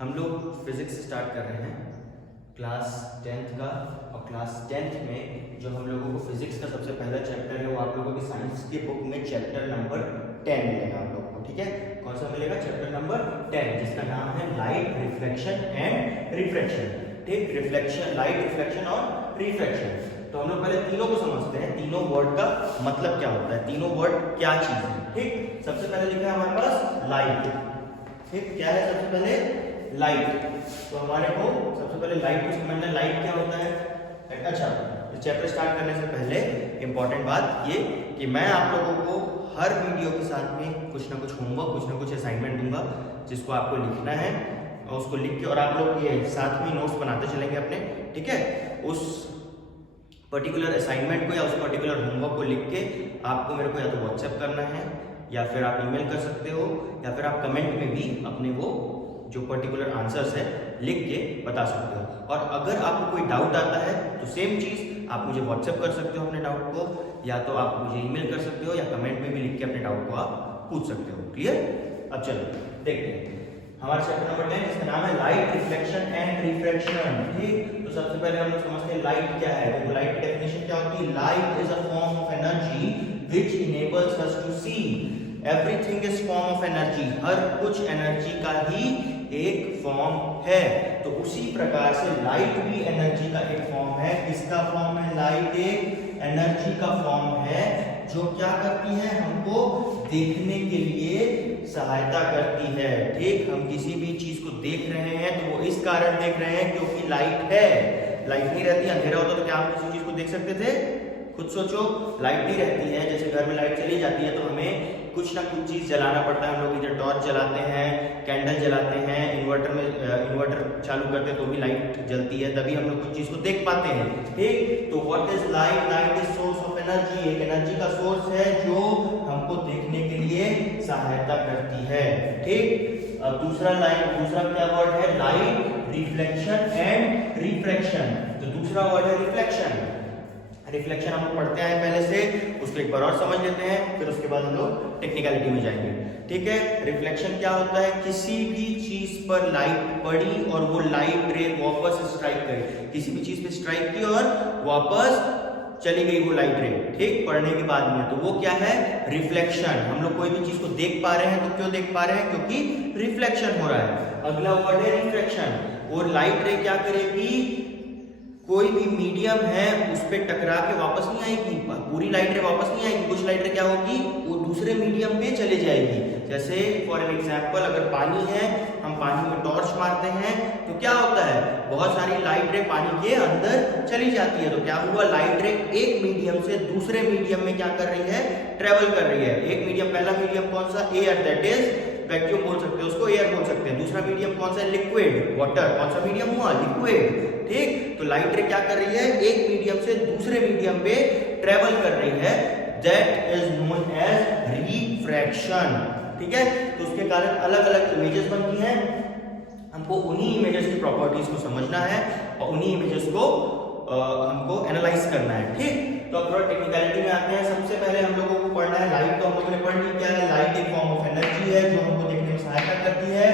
हम लोग physics start कर रहे हैं क्लास 10th का। और क्लास 10th में जो हम लोगों को फिजिक्स का सबसे पहला चैप्टर है वो आप लोगों की साइंस की बुक में चैप्टर नंबर 10 मिलेगा हम लोगों को। ठीक है, कौन सा मिलेगा? चैप्टर नंबर 10, जिसका नाम है लाइट रिफ्लेक्शन एंड रिफ्रैक्शन। ठीक, रिफ्लेक्शन, लाइट रिफ्लेक्शन और रिफ्रैक्शन। तो हम लोग पहले तीनों को समझते हैं, तीनों वर्ड का मतलब क्या होता है, तीनों वर्ड क्या चीज है। ठीक, सबसे पहले लिखा है हमारे पास लाइट। ठीक, क्या है सबसे पहले? लाइट। तो हमारे को सबसे पहले लाइट को समझना है, लाइट क्या होता है। अच्छा, चैप्टर स्टार्ट करने से पहले इंपॉर्टेंट बात ये कि मैं आप लोगों को हर वीडियो के साथ में कुछ ना कुछ होमवर्क, कुछ ना कुछ असाइनमेंट दूंगा जिसको आपको लिखना है, और उसको लिख के और आप लोग ये साथ में नोट्स बनाते चलेंगे अपने। ठीक है, उस पर्टिकुलर असाइनमेंट को या उस पर्टिकुलर होमवर्क को लिख के आपको मेरे को या तो व्हाट्सएप करना है, या फिर आप ईमेल कर सकते हो, या फिर आप कमेंट में भी अपने वो जो पर्टिकुलर आंसर्स है लिख के बता सकते हो। और अगर आपको कोई डाउट आता है तो सेम चीज आप मुझे व्हाट्सएप कर सकते हो अपने डाउट को, या तो आप मुझे ईमेल कर सकते हो, या कमेंट में भी लिख के अपने डाउट को आप पूछ सकते हो। क्लियर? अब चलो देखते हैं हमारा चैप्टर नंबर 10, इसका नाम है लाइट रिफ्लेक्शन एंड रिफ्रैक्शन। ठीक, तो सबसे पहले हम लोग समझते हैं लाइट क्या है। देखो लाइट की डेफिनेशन क्या होती है? Light is a form of energy which enables us to see. Everything is form of energy, हर कुछ एनर्जी का ही एक फॉर्म है। तो उसी प्रकार से लाइट भी एनर्जी का एक फॉर्म है। किसका फॉर्म है? लाइट एक एनर्जी का फॉर्म है जो क्या करती है? हमको देखने के लिए सहायता करती है। ठीक, हम किसी भी चीज को देख रहे हैं तो वो इस कारण देख रहे हैं क्योंकि लाइट है। लाइट नहीं रहती, अंधेरा होता तो क्या हम किसी चीज को देख सकते थे? खुद सोचो, लाइट नहीं रहती है, जैसे घर में लाइट चली जाती है तो हमें कुछ ना कुछ चीज जलाना पड़ता है। हम लोग इधर टॉर्च जलाते हैं, कैंडल जलाते हैं, इन्वर्टर में इन्वर्टर चालू करते हैं तो भी लाइट जलती है, तभी हम लोग कुछ चीज को देख पाते हैं। ठीक, तो what is light? Light is source of energy, एक एनर्जी का सोर्स है जो हमको देखने के लिए सहायता करती है। ठीक, अब दूसरा क्या वर्ड है? Light reflection and refraction. तो दूसरा वर्ड है रिफ्लेक्शन। रिफ्लेक्शन हम लोग पढ़ते हैं पहले से, उसको एक बार और समझ लेते हैं, फिर उसके बाद हम लोग टेक्निकलिटी में जाएंगे। ठीक है, रिफ्लेक्शन क्या होता है? किसी भी चीज पर लाइट पड़ी और वो लाइट रे वापस स्ट्राइक करे, किसी भी चीज पे स्ट्राइक की और वापस चली गई वो लाइट रे। ठीक, पढ़ने के बाद में, तो वो क्या है? रिफ्लेक्शन। हम लोग कोई भी चीज को देख पा रहे हैं तो क्यों देख पा रहे हैं? क्योंकि रिफ्लेक्शन हो रहा है। अगला वर्ड है रिफ्रैक्शन। वो लाइट रे क्या करेगी? कोई भी मीडियम है उस पे टकरा के वापस नहीं आएगी, पूरी लाइट रे वापस नहीं आएगी। कुछ लाइट रे क्या होगी? वो दूसरे मीडियम पे चले जाएगी। जैसे फॉर एन एग्जांपल, अगर पानी है, हम पानी में टॉर्च मारते हैं तो क्या होता है? बहुत सारी लाइट रे पानी के अंदर चली जाती है। तो क्या हुआ? लाइट रे एक मीडियम से दूसरे मीडियम में क्या कर रही है? ट्रेवल कर रही है। एक मीडियम, पहला मीडियम कौन सा? एयर, दैट इज वैक्यूम बोल सकते हैं उसको, एयर बोल सकते हैं। दूसरा मीडियम कौन सा है? Liquid, water. कौन सा मीडियम हुआ? लिक्विड। ठीक, तो लाइट रे क्या कर रही है? एक मीडियम से दूसरे मीडियम पे ट्रेवल कर रही है, that is known as refraction. ठीक है, तो उसके कारण अलग अलग इमेजेस बनती हैं। हमको उन्हीं इमेजेस की प्रॉपर्टीज को समझना है और उन्हीं इमेजेस को हमको एनालाइज करना है। ठीक, तो अब थोड़ा टेक्निकलिटी में आते हैं। सबसे पहले हम लोगों को पढ़ना है लाइट। तो हम लोगों ने पढ़ ली क्या है? लाइट एक फॉर्म ऑफ एनर्जी है जो हमको देखने में सहायता करती है।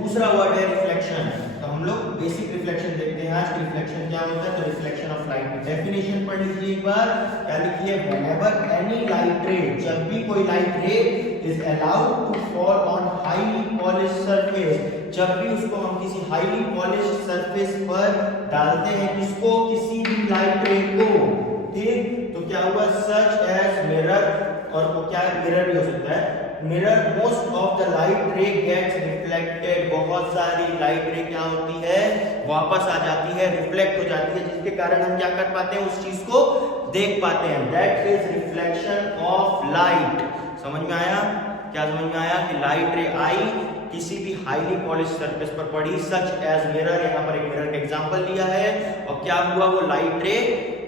दूसरा वर्ड है रिफ्लेक्शन। तो हम लोग बेसिक रिफ्लेक्शन देखते हैं आज। रिफ्लेक्शन क्या होता है? तो रिफ्लेक्शन ऑफ लाइट की डेफिनेशन पढ़ लीजिए एक बार। क्या लिखी है? व्हेनेवर एनी लाइट रे, जब भी कोई light ray is allowed to fall on highly polished surface, जब भी उसको हम किसी हाईली पॉलिश्ड सरफेस पर डालते हैं, किसको? किसी भी लाइट रे को। ठीक, तो क्या हुआ? सच एज मिरर, और वो क्या है? मिरर भी हो सकता है। Mirror, most of the light ray gets reflected, बहुत सारी लाइट रे क्या होती है? वापस आ जाती है, रिफ्लेक्ट हो जाती है, जिसके कारण हम क्या कर पाते हैं? उस चीज को देख पाते हैं। That is reflection of light. समझ में आया? क्या समझ में आया? कि लाइट रे आई, किसी भी हाईली पॉलिश सरफेस पर पड़ी, सच एज मिरर, यहाँ पर एक मिरर का एग्जांपल लिया है, और क्या हुआ? वो लाइट रे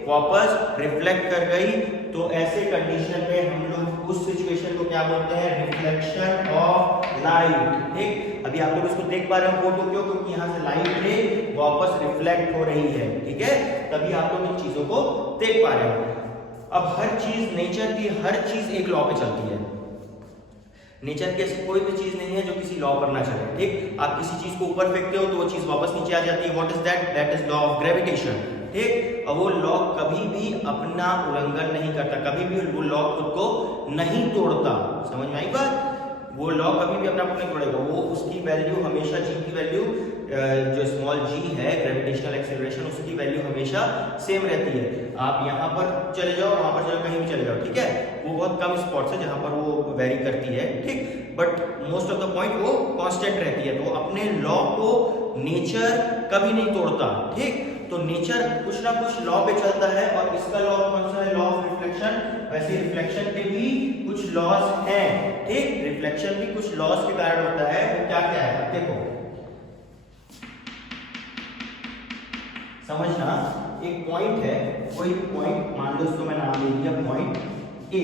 वापस रिफ्लेक्ट कर गई। तो ऐसे कंडीशन में हम लोग उस सिचुएशन को क्या बोलते हैं? Reflection of light. ठीक, अभी आप लोग इसको देख पा रहे हो फोटो, क्यों? क्योंकि यहाँ से लाइट रे वापस रिफ्लेक्ट हो रही है। ठीक है, तभी आप लोग इन चीजों को देख पा रहे हो। अब हर चीज, नेचर की हर चीज एक लॉ पे चलती है। नेचर की ऐसी कोई भी चीज नहीं है जो किसी लॉ पर ना चले, ठीक। आप किसी चीज को ऊपर फेंकते हो तो वो चीज वापस नीचे आ जाती है। What is that? That is law of gravitation, ठीक। अब वो लॉ कभी भी अपना उल्लंघन नहीं करता, कभी भी वो लॉ खुद को नहीं तोड़ता। समझ में आई बात? वो लॉ कभी भी अपना नहीं तोड़ेगा, वो उसकी वैल्यू हमेशा जी की वैल्यू जो स्मॉल जी है ग्रेविटेशनल एक्सेलरेशन, उसकी वैल्यू हमेशा सेम रहती है। आप यहाँ पर चले जाओ, वहां पर चलो, कहीं भी चले जाओ, ठीक है। वो बहुत कम स्पॉट्स है जहां पर वो वेरी करती है, ठीक। But most of the point वो कांस्टेंट रहती है। तो अपने लॉ को नेचर कभी नहीं तोड़ता, ठीक। तो नेचर कुछ ना कुछ लॉ पे चलता है, और इसका लॉ कौन सा है? Law of reflection. वैसे रिफ्लेक्शन के भी कुछ लॉज हैं, ठीक। रिफ्लेक्शन भी कुछ लॉज के कारण होता है। वो क्या क्या है देखो, समझना। एक पॉइंट है, कोई भी पॉइंट मान लो, उसको मैं नाम दे दिया पॉइंट ए,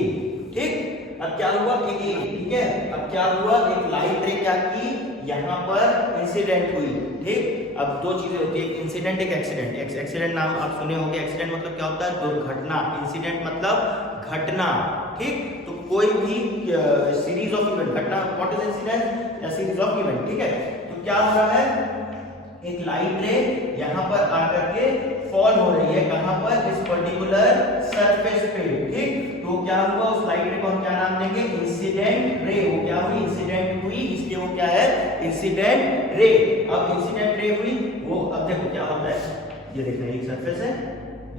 ठीक। अब क्या हुआ? ए, ठीक है। अब क्या हुआ? एक लाइट रे क्या की, यहाँ पर इंसिडेंट हुई, ठीक। अब दो चीजें होती है, एक इंसिडेंट, एक एक्सीडेंट। एक्सीडेंट नाम आप सुने होंगे। एक्सीडेंट मतलब क्या होता है? दुर्घटना। इंसिडेंट मतलब घटना, ठीक। तो कोई भी सीरीज ऑफ इवेंट, घटना, what is incident? A series of event, ठीक है। तो क्या हो रहा है? एक लाइट रे यहाँ पर आकर के फॉल हो रही है, कहां पर? इस पर्टिकुलर सरफेस पे, ठीक। तो क्या हुआ? उस लाइट रे को हम क्या नाम देंगे? Incident ray. वो क्या हुई? इंसिडेंट हुई, इसलिए वो क्या है? Incident ray. अब इंसिडेंट रे हुई, वो अब देखो क्या होता है, ये देखना, एक सरफेस है,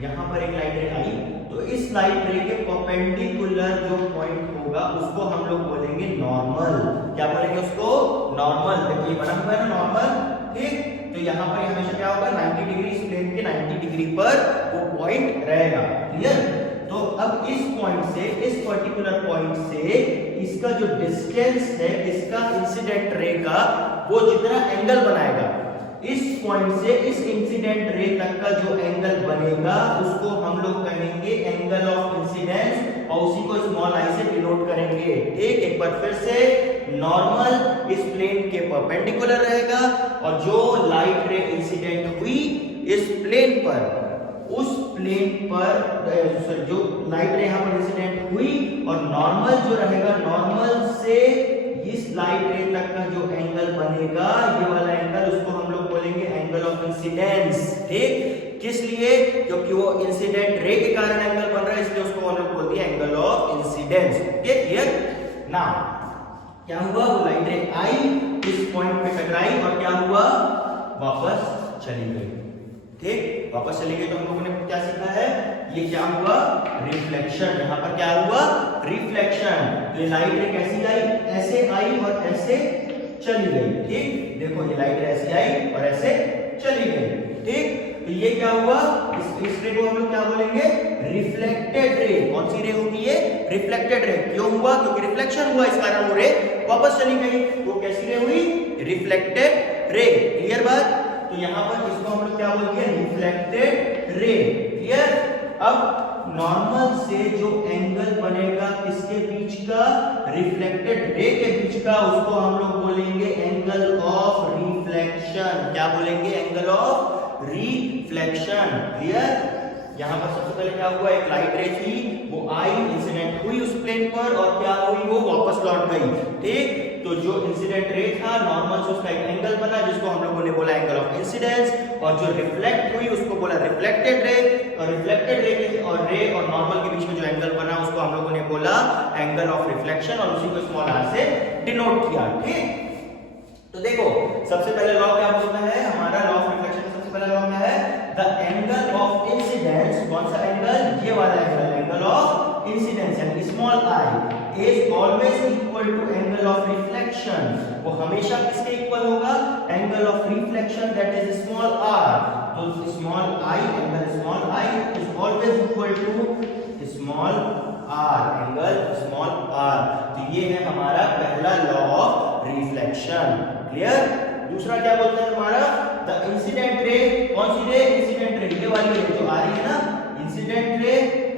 यहाँ पर एक लाइट रे आई, तो इस लाइट रे के परपेंडिकुलर जो पॉइंट होगा उसको हम लोग बोलेंगे नॉर्मल। क्या बोलेंगे उसको? नॉर्मल। देखिए बना हुआ है ना नॉर्मल, ठीक। तो यहाँ पर हमेशा क्या होगा? 90 डिग्री, इस प्लेन के 90 डिग्री पर वो पॉइंट रहेगा, क्लियर। तो अब इस पॉइंट से, इस पर्टिकुलर पॉइंट से इसका जो डिस्टेंस है, इसका इंसिडेंट रे का, वो जितना एंगल बनाएगा, इस पॉइंट से इस इंसिडेंट रे तक का जो एंगल बनेगा उसको हम लोग कहेंगे एंगल ऑफ इंसिडेंस, और उसी को स्मॉल आई से डिनोट करेंगे, ठीक। एक बार फिर से, नॉर्मल इस प्लेन के परपेंडिकुलर रहेगा, और जो लाइट रे इंसिडेंट हुई इस प्लेन पर, उस प्लेन पर जो लाइट रे यहां पर इंसिडेंट हुई, और नॉर्मल जो रहेगा, नॉर्मल से इस लाइट रे तक का जो एंगल बनेगा, ये वाला एंगल, उसको हम लोग बोलेंगे एंगल ऑफ इंसिडेंस, ठीक। किस लिए? क्योंकि वो इंसिडेंट रे के कारण एंगल बन रहा है, इसलिए उसको हम लोग बोलते हैं angle of incidence, okay, clear. Now क्या हुआ? वो लाइट रे आई, इस पॉइंट पे टकराई, और क्या हुआ? वापस चली गई, ठीक। वापस चली गई। तो हम लोगों ने क्या सीखा है? ये क्या हुआ? रिफ्लेक्शन। यहाँ पर क्या हुआ? रिफ्लेक्शन। तो ये लाइट रे कैसी आई? ऐसे आई और ऐसे चली गई, ठीक। देखो ये लाइट रे ऐसे आई और ऐसे चली गई, ठीक। तो ये क्या हुआ? इस रे को हम लोग क्या बोलेंगे? Reflected ray. कौन सी रे होगी ये? Reflected ray. क्यों हुआ? क्योंकि रिफ्लेक्शन हुआ, इस कारण वो रे वापस चली गई। वो कैसी रे हुई? रिफ्लेक्टेड रे, क्लियर बात। तो यहाँ पर इसको हम लोग क्या बोलते हैं? Reflected ray, clear. अब नॉर्मल से जो एंगल बनेगा किसके बीच का? रिफ्लेक्टेड रे के बीच का, उसको हम लोग बोलेंगे एंगल ऑफ रिफ्लेक्शन। क्या बोलेंगे? Angle of reflection, clear. यहाँ पर सबसे पहले क्या हुआ? एक लाइट रे थी, वो आई, इंसिडेंट हुई उस प्लेन पर, और क्या हुई? वो वापस लौट गई, ठीक। तो जो इंसिडेंट रे था, नॉर्मल से उसका एक एंगल बना, जिसको हम लोगों ने बोला एंगल ऑफ इंसिडेंस, और जो रिफ्लेक्ट हुई उसको बोला रिफ्लेक्टेड रे, और रिफ्लेक्टेड रे और नॉर्मल के बीच में जो एंगल बना उसको हम लोगों ने बोला एंगल ऑफ रिफ्लेक्शन, और उसी को स्मॉल आर से डिनोट किया, ठीक। तो देखो सबसे पहले लॉ क्या बोलता है हमारा? लॉ ऑफ रिफ्लेक्शन का सबसे पहला लॉ क्या है? The angle of incidence. कौन सा एंगल? ये वाला एंगल, एंगल ऑफ इंसिडेंस यानी small I is always equal to angle of reflection. वो हमेशा किसके इक्वल होगा? Angle of reflection, that is small R. तो small I, angle small I is always equal to small R, angle small R. तो ये है हमारा पहला लॉ ऑफ रिफ्लेक्शन, क्लियर। दूसरा क्या बोलते हैं हमारा? The incident ray. कौन सी रे? इंसिडेंट रे, ये वाली रे जो आ रही है ना, इंसिडेंट रे,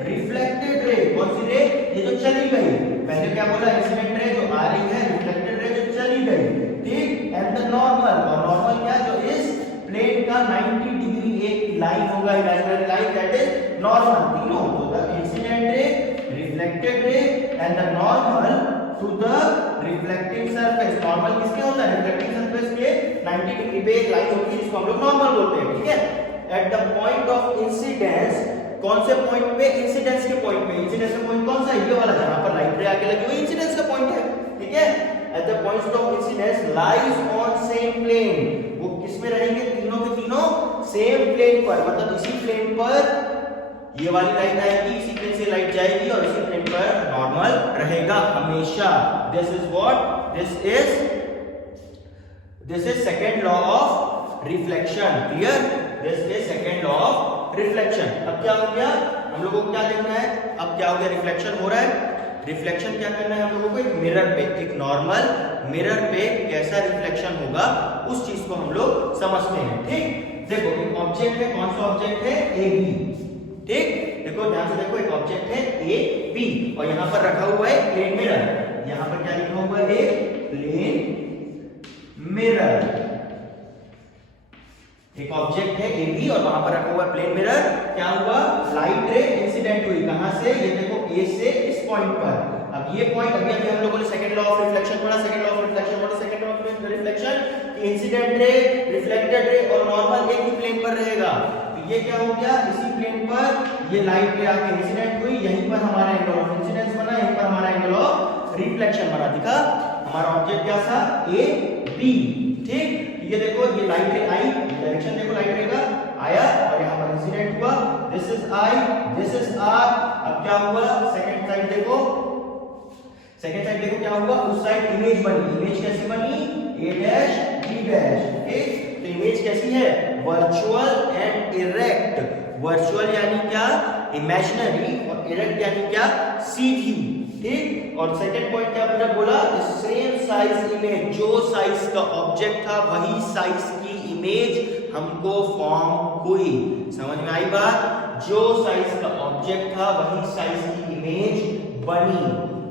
रिफ्लेक्टेड रे। कौन सी रे? ये जो चली गई। पहले क्या बोला? इंसिडेंट रे जो आ रही है, रिफ्लेक्टेड रे जो चली गई, ठीक। एंड द नॉर्मल, और नॉर्मल क्या? जो इस प्लेन का 90 डिग्री एक लाइन होगा, imaginary line, that is normal. तीनों, तो the incident ray, reflected ray and the normal through the reflecting surface. Normal किसके होता है? रिफ्लेक्टिंग सरफेस के 90 डिग्री पे एक लाइन होती है जिसको हम लोग नॉर्मल बोलते हैं, ठीक है। At the point of incidence, कौन से पॉइंट पे? इंसिडेंस के पॉइंट पे। इंसिडेंस का पॉइंट कौन सा है? ये वाला जहां पर लाइट रे आके लगी हुई इंसिडेंस का पॉइंट है, ठीक है। At the point of incidence lies on same plane, वो किस में रहेंगे? तीनों के तीनों सेम प्लेन पर, मतलब इसी प्लेन पर ये वाली लाइट आएगी, इसी प्लेन से लाइट जाएगी और इसी प्लेन पर नॉर्मल रहेगा हमेशा। This is what? This is second law of reflection. Clear? This is second law of reflection. अब क्या हो गया? हम लोगों को क्या देखना है? अब क्या हो गया? रिफ्लेक्शन हो रहा है। रिफ्लेक्शन क्या करना है हम लोगों को? एक मिरर पे, एक नॉर्मल मिरर पे कैसा रिफ्लेक्शन होगा उस चीज को हम लोग समझते हैं, ठीक। देखो एक ऑब्जेक्ट है, कौन सा ऑब्जेक्ट है? ए बी, ठीक। देखो ध्यान से देखो, एक ऑब्जेक्ट है ए बी और यहां पर रखा हुआ है प्लेन मिरर। यहां पर क्या लिखा हुआ है? Plane mirror. एक ऑब्जेक्ट है ए बी और वहां पर रखा हुआ है प्लेन मिरर। क्या हुआ? लाइट रे इंसिडेंट हुई कहां से? ये देखो ए से इस पॉइंट पर। अब ये पॉइंट अभी हम लोगों ने सेकंड लॉ ऑफ रिफ्लेक्शन पढ़ा। Second law of reflection, what is second law of reflection? कि इंसिडेंट रे, रिफ्लेक्टेड रे और नॉर्मल एक ही प्लेन पर रहेगा। तो ये क्या हो गया? इसी प्लेन पर ये लाइट रे आके इंसिडेंट हुई, यहीं पर हमारा एंगल ऑफ इंसिडेंस बना, यहीं पर हमारा एंगल ऑफ रिफ्लेक्शन बना। दिखा? हमारा ऑब्जेक्ट क्या था? ए बी, ठीक। ये देखो ये लाइट रे आई, डायरेक्शन देखो लाइट रे का आया और यहां पर इंसिडेंट हुआ। This is I, this is R. अब क्या हुआ? सेकंड साइड देखो, सेकंड साइड देखो क्या हुआ? उस साइड इमेज बनी। इमेज कैसी बनी? ए डैश बी डैश, ठीक। तो इमेज कैसी है? Virtual and erect. वर्चुअल यानी क्या? इमेजिनरी, और इरेक्ट यानी क्या? सीधी, ठीक। और सेकंड पॉइंट क्या पूरा बोला? सेम साइज इमेज, जो साइज का ऑब्जेक्ट था वही साइज की इमेज हमको फॉर्म हुई। समझ में आई बात? जो साइज का ऑब्जेक्ट था वही साइज की इमेज बनी,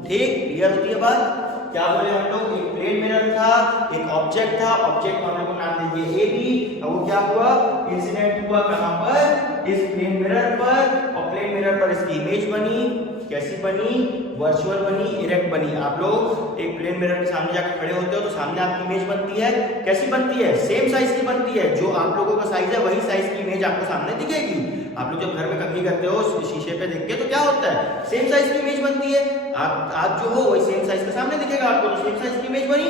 ठीक। क्लियर होती है बात? क्या बोले हम लोग? एक प्लेन मिरर था, एक ऑब्जेक्ट था, ऑब्जेक्ट को हम लोग नाम दीजिए ए बी। अब वो क्या हुआ? इंसिडेंट हुआ कहां पर? इस प्लेन मिरर पर, और प्लेन मिरर पर इसकी इमेज बनी। कैसी बनी? वर्चुअल बनी, इरेक्ट बनी। आप लोग एक प्लेन मिरर के सामने जाकर खड़े होते हो तो सामने आपकी इमेज बनती है। कैसी बनती है? सेम साइज की बनती है। जो आप लोगों का साइज है वही साइज की इमेज आपको सामने दिखेगी। आप लोग जब घर में कंघी करते हो शीशे पे देख के तो क्या होता है? सेम साइज की इमेज बनती है। आप जो हो वही सेम साइज के सामने दिखेगा आपको, तो सेम साइज की इमेज बनी,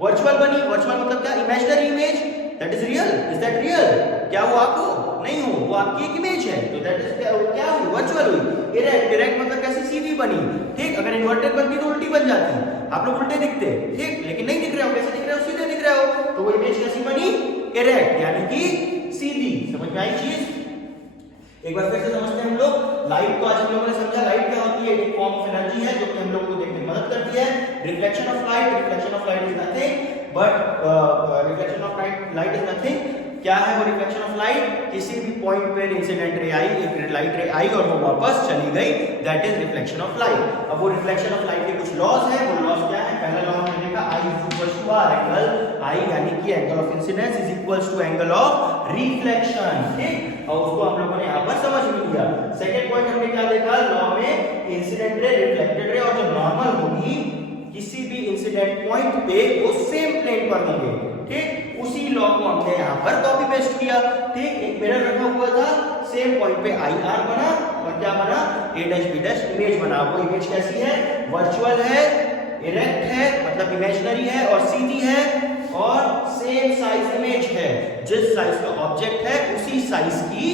वर्चुअल बनी। वर्चुअल मतलब क्या? Imaginary image. That is real. Is that real? क्या वो आपको नहीं हो, वो आपकी एक इमेज है, तो दैट इज क्या हुई? वर्चुअल हुई। इरेक्ट, इरेक्ट मतलब कैसी? सीधी बनी, ठीक। अगर इन्वर्टेड बनती तो उल्टी बन जाती, आप लोग उल्टे दिखते, ठीक। लेकिन नहीं दिख रहे हो, कैसे दिख रहे हो? सीधे दिख रहे हो, तो वो इमेज कैसी बनी? इरेक्ट यानी कि सीधी। समझ में आई चीज? एक बार फिर से समझते हैं हम लोग। लाइट को आज हम लोगों ने समझा, लाइट क्या होती है? एक फॉर्म ऑफ एनर्जी है जो कि हम लोगों को देखने में मदद करती है। Reflection of light, reflection of light is nothing but reflection of light is nothing. क्या है वो रिफ्लेक्शन ऑफ लाइट? किसी भी पॉइंट पे इंसिडेंट रे आई, एक लाइट रे आई और वो वापस चली गई, that is reflection of light. अब वो रिफ्लेक्शन ऑफ लाइट के कुछ लॉज हैं, वो लॉज क्या है? पहला लॉ हमने देखा I is equals to R, angle I यानी कि angle of incidence is equals to angle of reflection, ठीक। और उसको हम लोगों ने यहां पर समझ भी लिया। सेकंड पॉइंट हमने क्या देखा? लॉ में इंसिडेंट रे, रिफ्लेक्टेड रे और जो नॉर्मल होगी किसी भी इंसिडेंट पॉइंट पे वो सेम प्लेन पर होंगे, ठीक। उसी लॉ को हमने यहां पर कॉपी पेस्ट किया, ठीक। एक मिरर रखा हुआ था, सेम पॉइंट पे आई आर बना और क्या बना? ए डैश बी डैश इमेज बना। वो इमेज कैसी है? वर्चुअल है, इरेक्ट है मतलब इमेजिनरी है और सीधी है और सेम साइज इमेज है। जिस साइज का ऑब्जेक्ट है उसी साइज की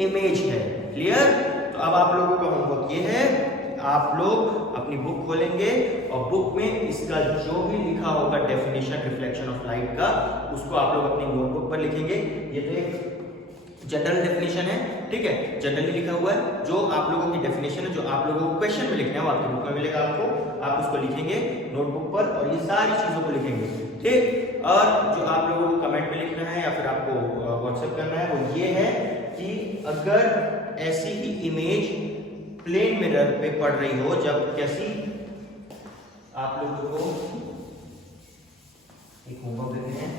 इमेज है। क्लियर? तो अब आप लोगों का होमवर्क ये है, आप लोग अपनी बुक खोलेंगे और बुक में इसका जो भी लिखा होगा डेफिनेशन रिफ्लेक्शन ऑफ लाइट का, उसको आप लोग अपनी नोटबुक पर लिखेंगे। ये तो एक जनरल डेफिनेशन है, ठीक है, जनरली लिखा हुआ है। जो आप लोगों की डेफिनेशन है, जो आप लोगों को क्वेश्चन में लिखना है वो आपकी बुक में मिलेगा आपको, आप उसको लिखेंगे नोटबुक पर और ये सारी चीजों को लिखेंगे, ठीक। और जो आप लोगों को कमेंट में लिखना है या फिर आपको व्हाट्सएप करना है वो ये है कि अगर ऐसी ही इमेज प्लेन मिरर पे पड़ रही हो, जब कैसी, आप लोगों को एक होमवर्क देते हैं।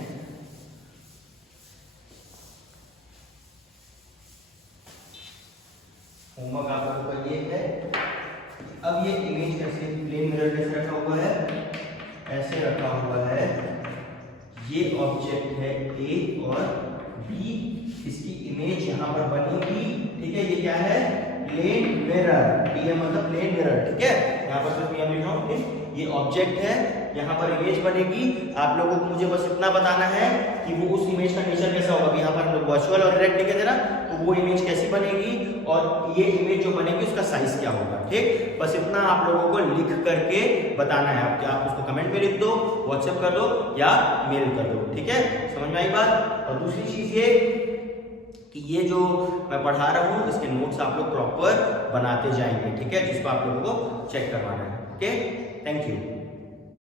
होमवर्क आप लोगों का ये है अब ये इमेज कैसे, प्लेन मिरर कैसे रखा हुआ है, ऐसे रखा हुआ है। ये ऑब्जेक्ट है ए और बी, इसकी इमेज यहाँ पर बनेगी, ठीक है। ये क्या है, प्लेन मिरर, पीएम मतलब प्लेन मिरर, ठीक है। यहाँ पर सिर्फ पीएम लिख रहा हूँ, ये ऑब्जेक्ट है, यहाँ पर इमेज बनेगी। आप लोगों को मुझे बस इतना बताना है कि वो उस इमेज का नेचर कैसा होगा। यहाँ पर हम लोग वर्चुअल और डायरेक्ट लिखे थे ना, तो वो इमेज कैसी बनेगी और ये इमेज जो बनेगी उसका साइज क्या होगा, ठीक। बस इतना आप लोगों को लिख करके बताना है। आप उसको कमेंट में लिख दो, व्हाट्सएप कर दो या मेल कर दो, ठीक है। समझ में आई बात। और दूसरी चीज ये कि ये जो मैं पढ़ा रहा हूँ इसके नोट्स आप लोग प्रॉपर बनाते जाएंगे, ठीक है, जिसको आप लोगों को चेक करवाना है। Okay, thank you.